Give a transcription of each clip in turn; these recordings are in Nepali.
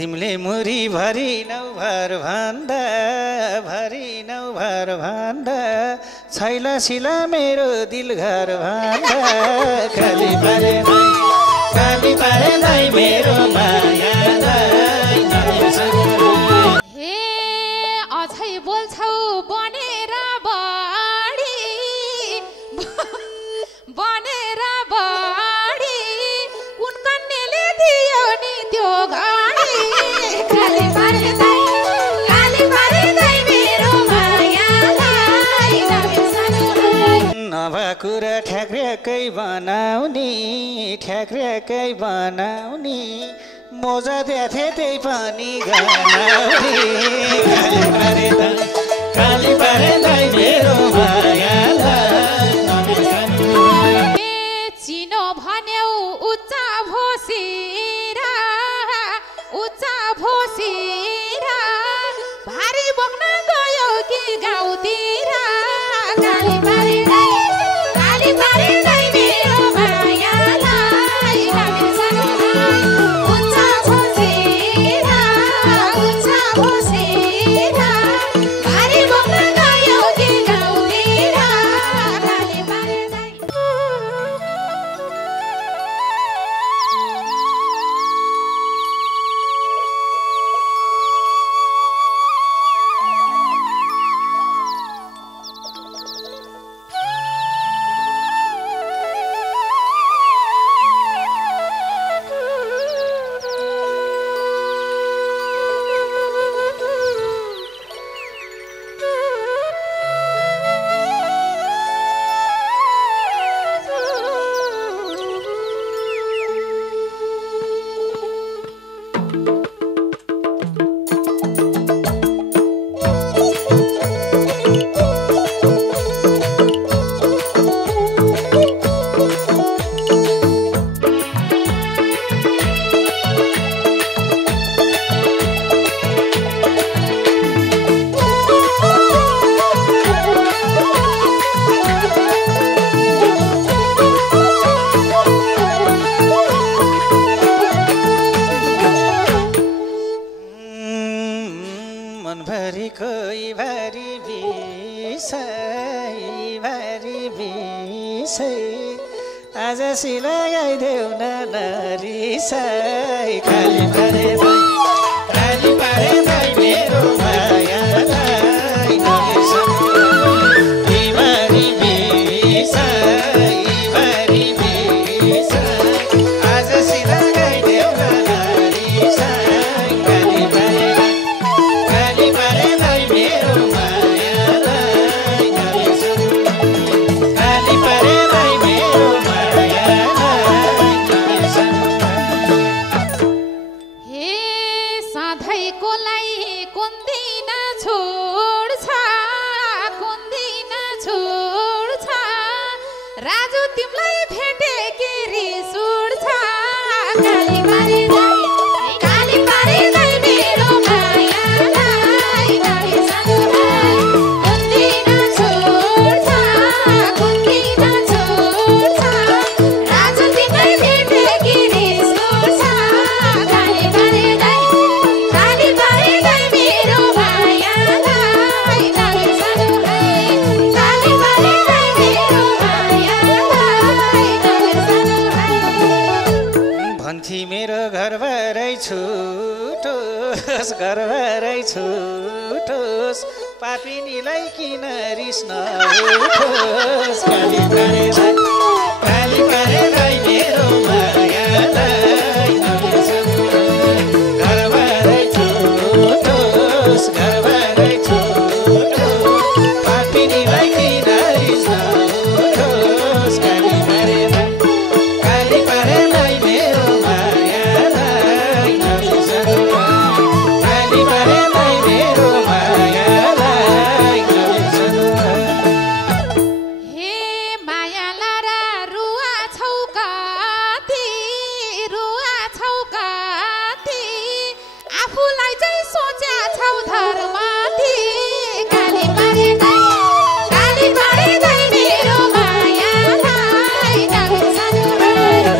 तिमीले मुरी भरिनौ भर भन्दा छैला सिला मेरो दिल घर भन्दा खाली पारे नै मेरो मायालाई हे अझै बोल्छौ बनेर बढी कुन कन्याले दियो नि त्यो घडी काली पारे नै मेरो मायालाई नभए कुरा ठ्याक्र्याकै बनाउने मोजा द्याथे त्यही पनि खाली पारे नै मेरो मायालाई चिनो भन्यौ उच्चा भोसिर भारी बोक्न गयो कि गाउँतिर काली पारे नै मेरो मायालाई उच्चा भोसिर भारी बोक्न गयो कि गाउँतिर काली पारे नै आज सिलाइदेऊ न नरिसाई खाली पारे नै मेरो मायालाई इमारी बिसाई आज सिलाइदेऊ न नरिसाई खाली पारे नै मेरो मायालाई खाली पारे नै मेरो राजु तिमीलाई भेटे के रिस उड्छ काली पारे नै मेरो मायालाई कुन्दिन छोड्छ राजु तिमीलाई भेटे के रिस उड्छ काली पारे नै मेरो मायालाई काली पारे नै मेरो भन्थी मेरो घरबारै छुटोस् पापिनीलाई किन रिस नउठोस् काली पारे नै मेरो मायालाई घरबारै छुटोस् पापिनीलाई किन रिस नउठोस् काली पारे नै मेरो मायालाई काली पारे नै मेरो मायालाई हे मायाला रुवा छौ कति आफूलाई चाहिँ सोच्या छौ धर्मती काली पारे नै मेरो मायालाई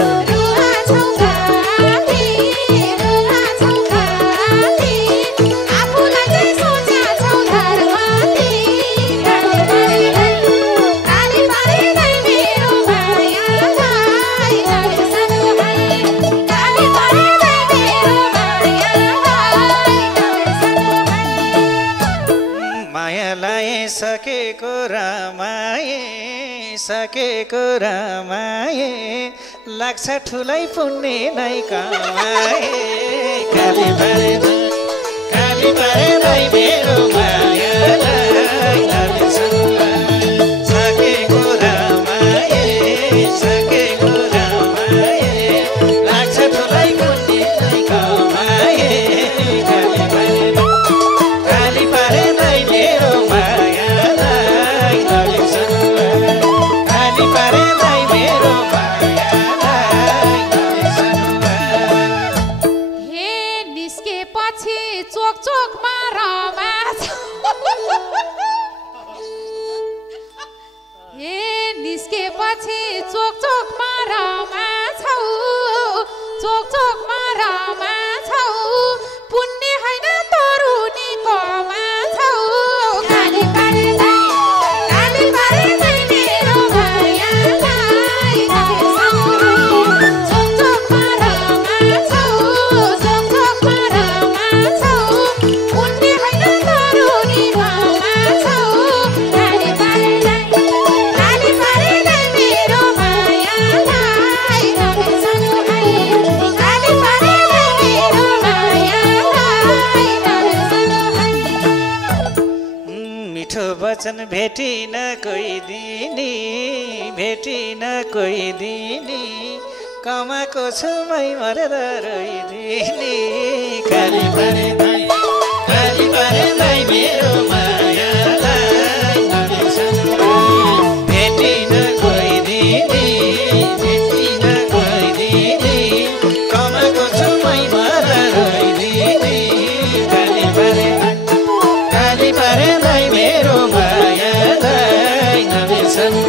रुवा छौ कति रमाए सकेको रमाए लाग्छ ठुलै पुण्य नै कमाए काली परे दाइ मेरो मायालाई सकेको रमाए सकेको रमाए लाग्छ ठुलै पुण्य नै कमाए काली परे दाइ मेरो मायालाई काली परे दाइ मेरो मायालाई हे निस्केपछि चोक चोकमा रमाछ हे निस्केपछि चोक चोकमा रमाछौ चोक चोकमा रमाछौ पुण्य हैन तरुनी कमाछौ काली परे दाइ मेरो मायालाई चोक चोकमा रमाछौ चोक चोकमा रमाछौ पुण्य हैन तरुनी कमाछौ काली परे दाइ मेरो मायालाई काली परे मेरो मायालाई मिठो वचन भेटिन कोही दिनी कमाको छु मै मरेर रोइदिने काली परे दाइ मेरो मायालाई भेटिन कोही दिनी कमाको छु मै मरेर रोइदिने काली परे दाइ मेरो मायालाई नबिर्सनु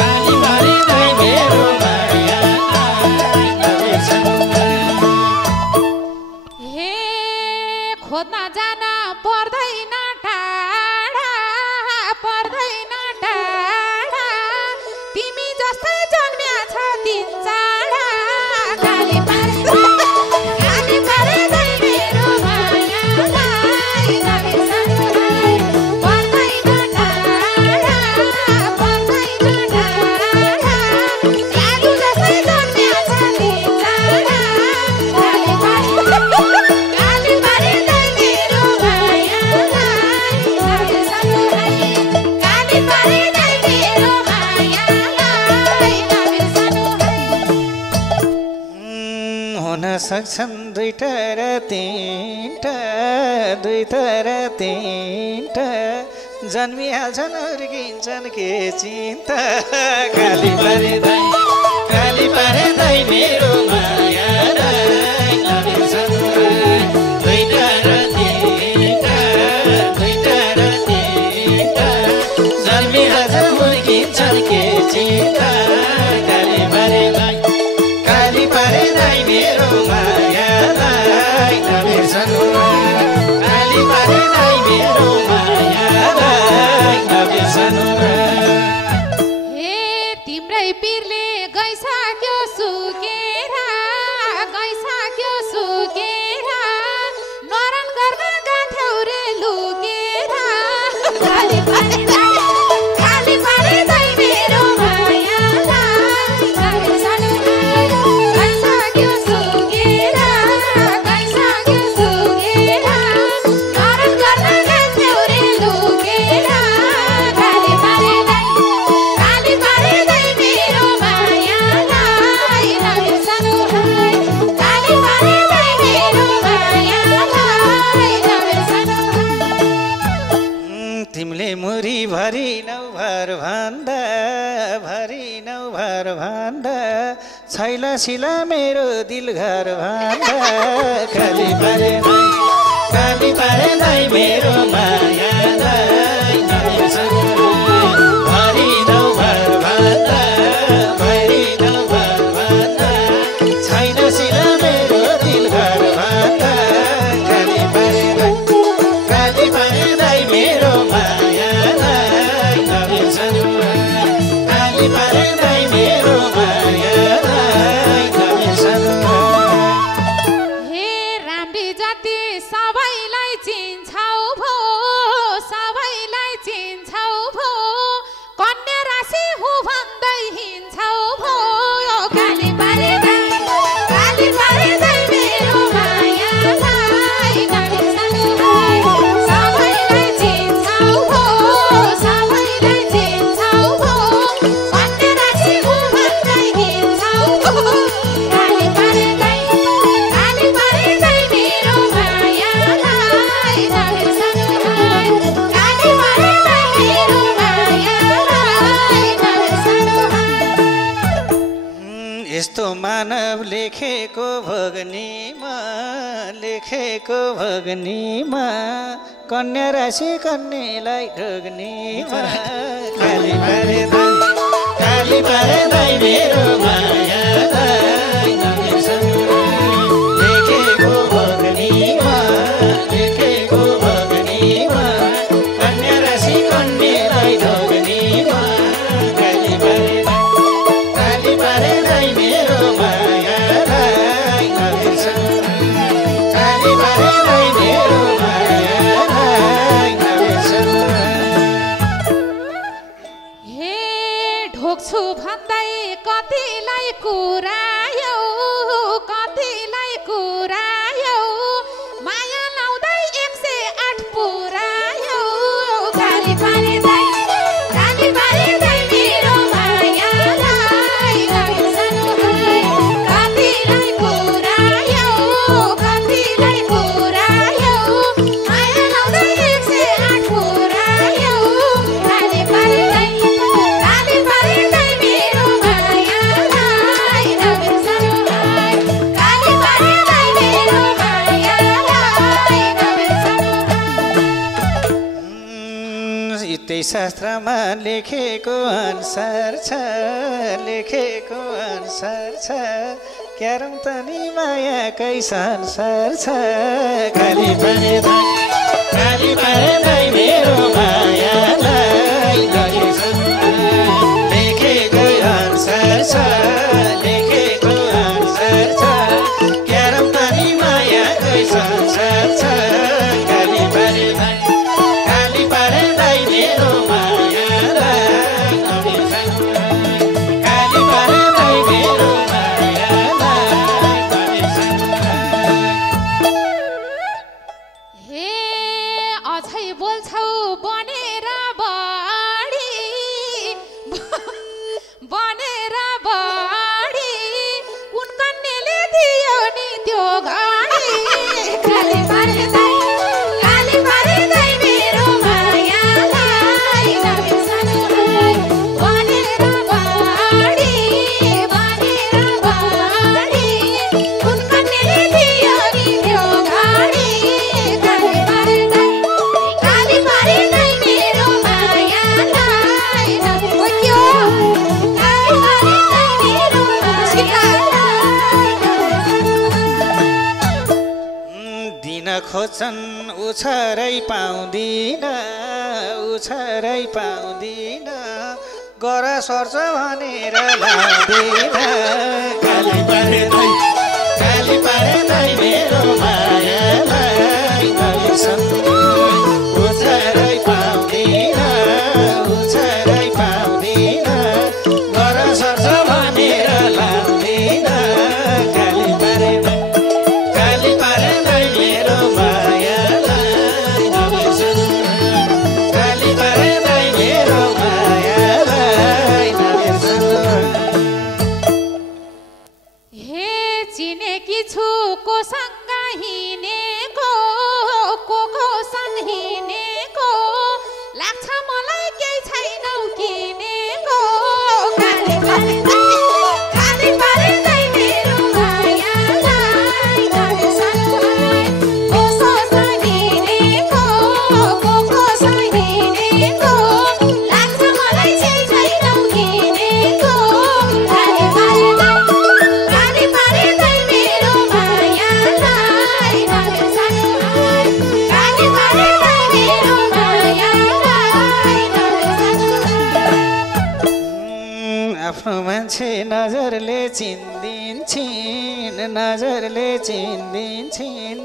काली परे दाइ मेरो मायालाई नबिर्सनु हे खोज्न जान पर्दैन टाढा तिमी जस्तै जन्म्या छ दिन चाडा काली परे दाइ मेरो मायालाई नबिर्सनु पर्दैन टाढा यादु जस्तै जन्म्या छ दिन चाडा काली परे दाइ मेरो मायालाई नबिर्सनु काली परे दाइ मेरो मायालाई नबिर्सनु हुन सक्छन् दुईटा र तिनटा जन्मिहाल्छन् हुर्किन्छन् के चिन्ता काली परे दाइ मेरो मायालाई नबिर्सनु दुईटा र तिनटा जन्मिहाल्छन् हुर्किन्छन् के चिन्ता काली परे दाइ मेरो मायालाई नबिर्सनु काली परे दाइ मेरो मायालाई नबिर्सनु हे तिम्रै पीरले गइसक्यो सुकेर नरन गर्न गाथ्यौ रे लुकेर काली परे दाइ मेरो मायालाई नबिर्सनु गइसक्यो सुकेर नरन गर्न गाथ्यौ रे लुकेर काली परे दाइ मेरो मायालाई नबिर्सनु काली परे दाइ मेरो मायालाई नबिर्सनु तिमीले मुरी भरि नौ भर भन्दा छैल सिला मेरो दिल घर भन्दा काली परे दाइ मेरो मायालाई नबिर्सनु भरि नौ भर भन्दा छैन सिला मेरो दिल घर भन्दा काली परे दाइ मेरो मायालाई नबिर्सनु काली परे दाइ मेरो मायालाई नबिर्सनु हे राम्री जाति सबैलाई चिन्छौ भो भगनीमा लेखेको भगनीमा कन्या राशि कन्यालाई ढोग्नीमा काली पारे दाइ मेरो मायालाई नबिर्सनु लेखेको भगनीमा कन्या राशि कन्यालाई ढोग्नीमा काली पारे दाइ मेरो मायालाई नबिर्सनु काली पारे दाइ मेरो मायालाई नबिर्सनु हे ढोक्छु भन्दै कतिलाई कुरायौ माया लाउँदै 108 पुरायौ काली पारे दाइ मेरो मायालाई नबिर्सनु कतिलाई कुरायौ माया लाउँदै 108 पुरायौ काली पारे दाइ मेरो मायालाई नबिर्सनु काली पारे दाइ मेरो मायालाई नबिर्सनु त्यही शास्त्रमा लेखेको अनुसार छ क्यारौँ त नि मायाकै संसार छ काली पारे दाइ मेरो मायालाई नबिर्सनु लेखेको अनुसार छ क्यारौँ त नि मायाकै संसार छ काली पारे दाइ मेरो मायालाई नबिर्सनु काली पारे दाइ मेरो मायालाई नबिर्सनु हे अझै बोल्छौ बनेर बढी कुन कन्याले दियो नि त्यो घडी काली पारे दाइ मेरो मायालाई नबिर्सनु बनेर बढी कुन कन्याले दियो नि त्यो घडी काली पारे दाइ मेरो मायालाई नबिर्सनु काली पारे दाइ मेरो दिन खोज्छन् उछरै पाउँदिन गर सर्छ भनेर लाउँदिन काली पारे दाइ मेरो मायालाई नबिर्सनु उछरै पाउँदिन गर सर्छ भनेर लाउँदिन काली पारे दाइ मेरो मायालाई नबिर्सनु काली पारे दाइ मेरो मायालाई नबिर्सनु हे चिनेकी छु कोसँग हिँडेको लाग्छ मलाई केही छैनौ किनेको काली पारे दाइ मेरो मायालाई नबिर्सनु कोसँग हिँडेको लाग्छ मलाई केही छैनौ किनेको काली पारे दाइ मेरो मायालाई नबिर्सनु काली पारे दाइ मेरो मायालाई नबिर्सनु आफ्नो मान्छे नजरले चिन्दिन्छन्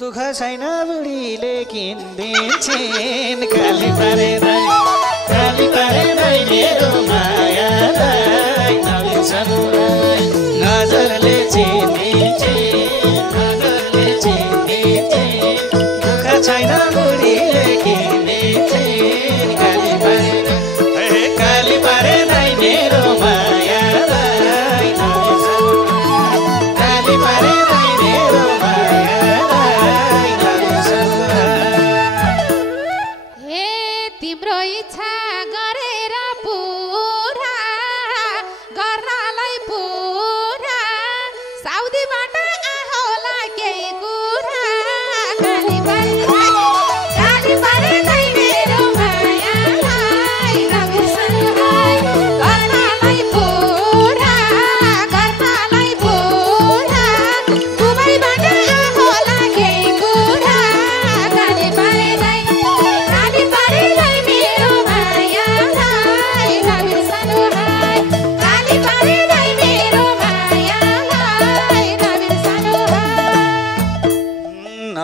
दुःख छैन बुढीले किन्दिन्छन् काली पारे दाइ मेरो मायालाई नबिर्सनु नजरले चिन्दिन्छन् दुःख छैन बुढीले किन्दिन्छन् काली पारे दाइ मेरो मायालाई नबिर्सनु काली पारे दाइ मेरो मायालाई नबिर्सनु हे तिम्रो इच्छा गरेर गर्नलाई पुरा साउदीबाट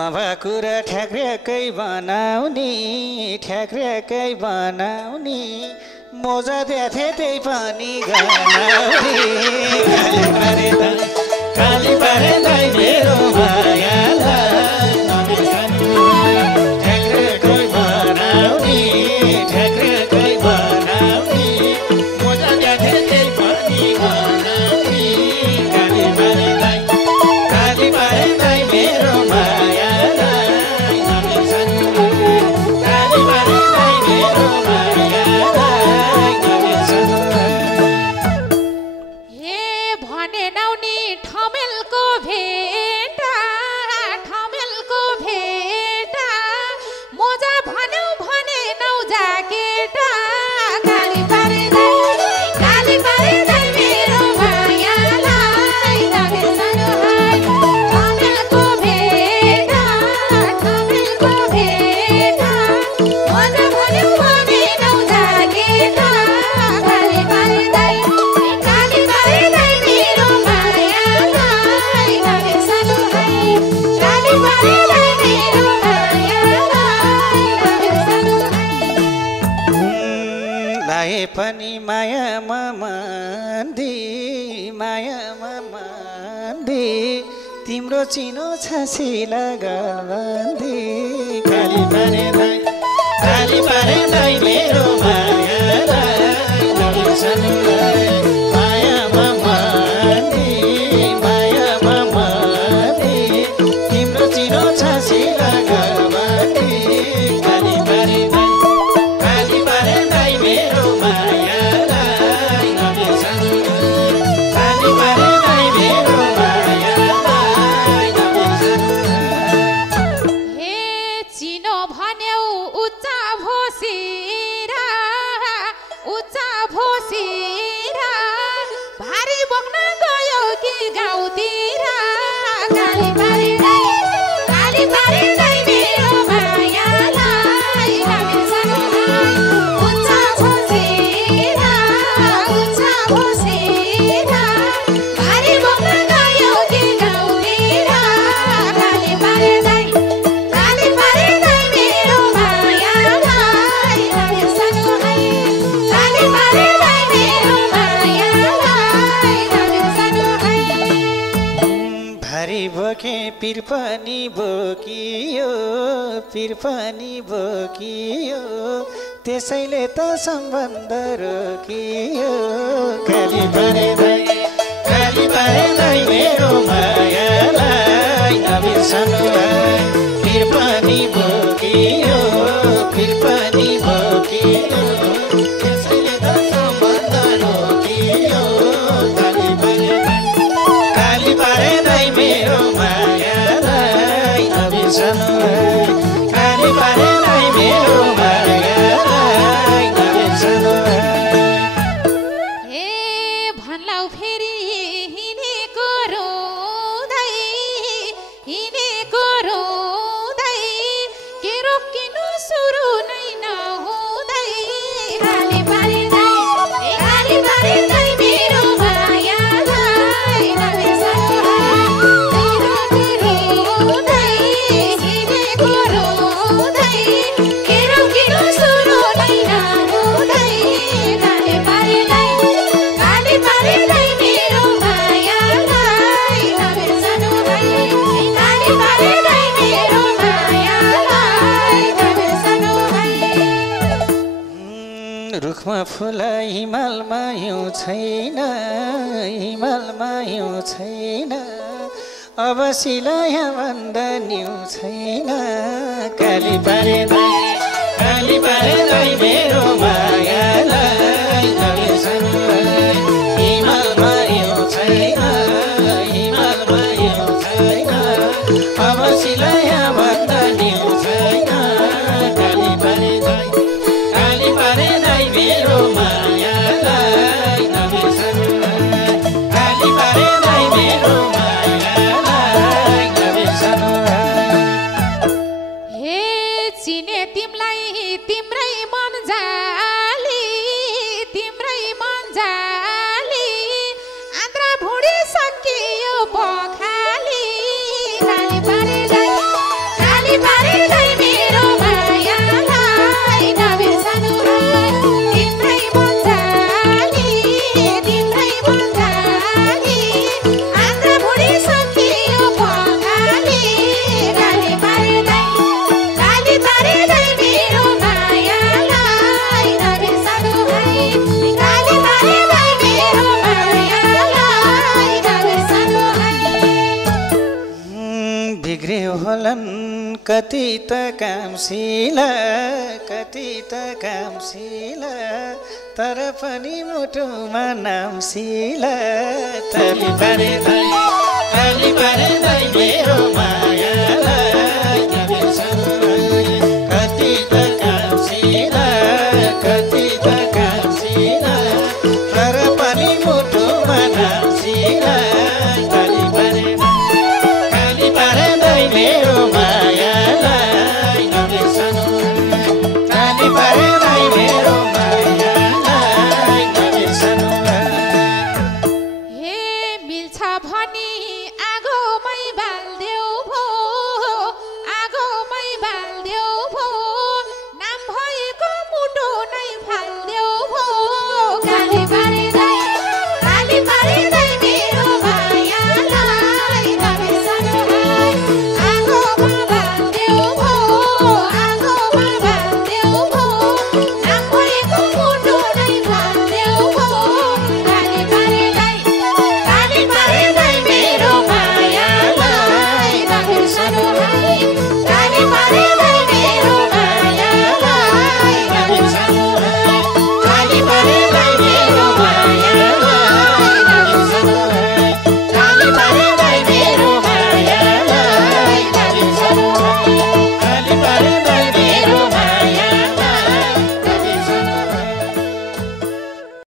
कुरा ठ्याक्र्याकै बनाउने ठ्याक्र्याकै बनाउने मोजा द्याथे त्यही पनि गनाउने काली पारे दाइ मेरो मायालाई ठ्याक्र्याकै बनाउने ठ्याक्र्याकै बनाउने मोजा द्याथे त्यही पनि गनाउने काली पारे दाइ मेरो पनि मायामा मान्दी मायामा मान्दी तिम्रो चिनो छसिला गन्दी काली पारे दाइ मेरो मायालाई मायामा मान्दी मायामा मान्दी तिम्रो चिनो छसिला गन्दी काली पारे दाइ मेरो पिर पनि बोकियो त्यसैले त सम्बन्ध रोकियो काली पारे दाइ मेरो मायालाई नबिर्सनु पिर पनि बोकियो त्यसैले त सम्बन्ध रोकियो काली पारे दाइ मेरो मायालाई नबिर्सनु काली पारे दाइ मेरो मायालाई नबिर्सनु हे भन्लाउ फेरि हिँडेको रोँदै के रोकिनु सुरु नै नहुँदै काली पारे दाइ मेरो मायालाई नबिर्सनु रुखमा फुल हिमालमा हिउँ छैन अब सिलाया भन्दा न्यु छैन काली पारे दाइ मेरो मायालाई नबिर्सनु हिमालमा हिउँ छैन अब सिलाया भन्दा न्यु छैन काली पारे दाइ मेरो मायालाई नबिर्सनु काली पारे दाइ मेरो मायालाई नबिर्सनु हे चिने होलान् कति त कामशिला तर पनि मुटुमा नामशिला तली पारे दाइ मेरो माया